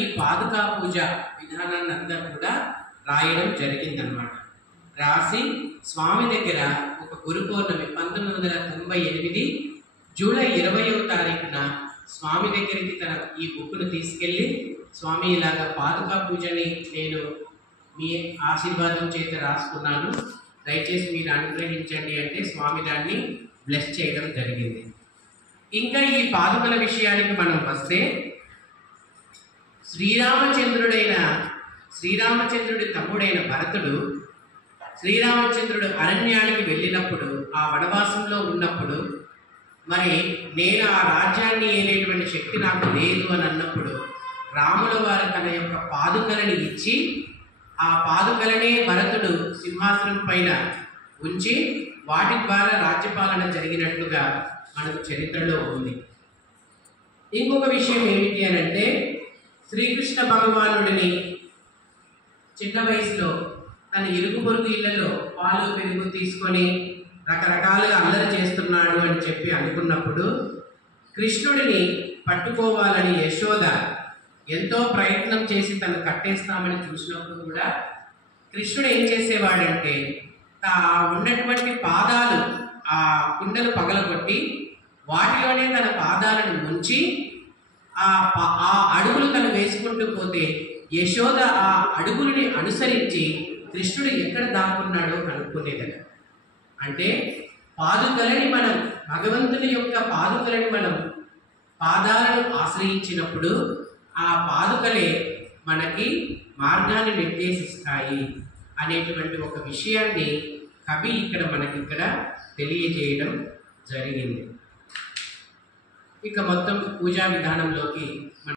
ఈ పాదుకా పూజ విధానాన్ని అంతా కూడా రాయడం జరిగిందనమాట. రాసి స్వామి దగ్గర ఒక గురు పౌర్ణమి 1998 జూలై 20వ తారీఖున స్వామి దగ్గరికి తన ఈ బుక్ను తీసుకెళ్ళి, స్వామి ఇలాగ పాదుకా పూజని నేను మీ ఆశీర్వాదం చేత రాసుకున్నాను, దయచేసి మీరు అనుగ్రహించండి అంటే స్వామి దాన్ని బ్లెస్ చేయడం జరిగింది. ఇంకా ఈ పాదుకల విషయానికి మనం వస్తే, శ్రీరామచంద్రుడి తమ్ముడైన భరతుడు శ్రీరామచంద్రుడు అరణ్యానికి వెళ్ళినప్పుడు, ఆ వనవాసంలో ఉన్నప్పుడు, మరి నేను ఆ రాజ్యాన్ని ఏలేటువంటి శక్తి నాకు లేదు అని అన్నప్పుడు రాముల వారు తన యొక్క పాదుకలని ఇచ్చి, ఆ పాదుకలనే భరతుడు సింహాసనం పైన ఉంచి వాటి ద్వారా రాజ్యపాలన జరిగినట్లుగా మనకు చరిత్రలో ఉంది. ఇంకొక విషయం ఏమిటి అని అంటే, శ్రీకృష్ణ భగవానుడిని చిన్న వయసులో తన ఇరుగు పొరుగు ఇళ్లలో పాలు పెరుగు తీసుకొని రకరకాలుగా అల్లరి చేస్తున్నాడు అని చెప్పి అనుకున్నప్పుడు, కృష్ణుడిని పట్టుకోవాలని యశోద ఎంతో ప్రయత్నం చేసి తను కట్టేస్తామని చూసినప్పుడు కూడా కృష్ణుడు ఏం చేసేవాడంటే, ఉన్నటువంటి పాదాలు ఆ కుండలు పగలగొట్టి వాటిలోనే తన పాదాలను ముంచి ఆ అడుగులు తను వేసుకుంటూ పోతే యశోద ఆ అడుగులని అనుసరించి కృష్ణుడు ఎక్కడ దాక్కున్నాడో కనుక్కునేదట. అంటే పాదుకలని మనం, భగవంతుని యొక్క పాదుకలని మనం పాదాలను ఆశ్రయించినప్పుడు ఆ పాదుకలే మనకి మార్గాన్ని నిర్దేశిస్తాయి అనేటువంటి ఒక విషయాన్ని కవి ఇక్కడ తెలియజేయడం జరిగింది. ఇక మొత్తం పూజా విధానంలోకి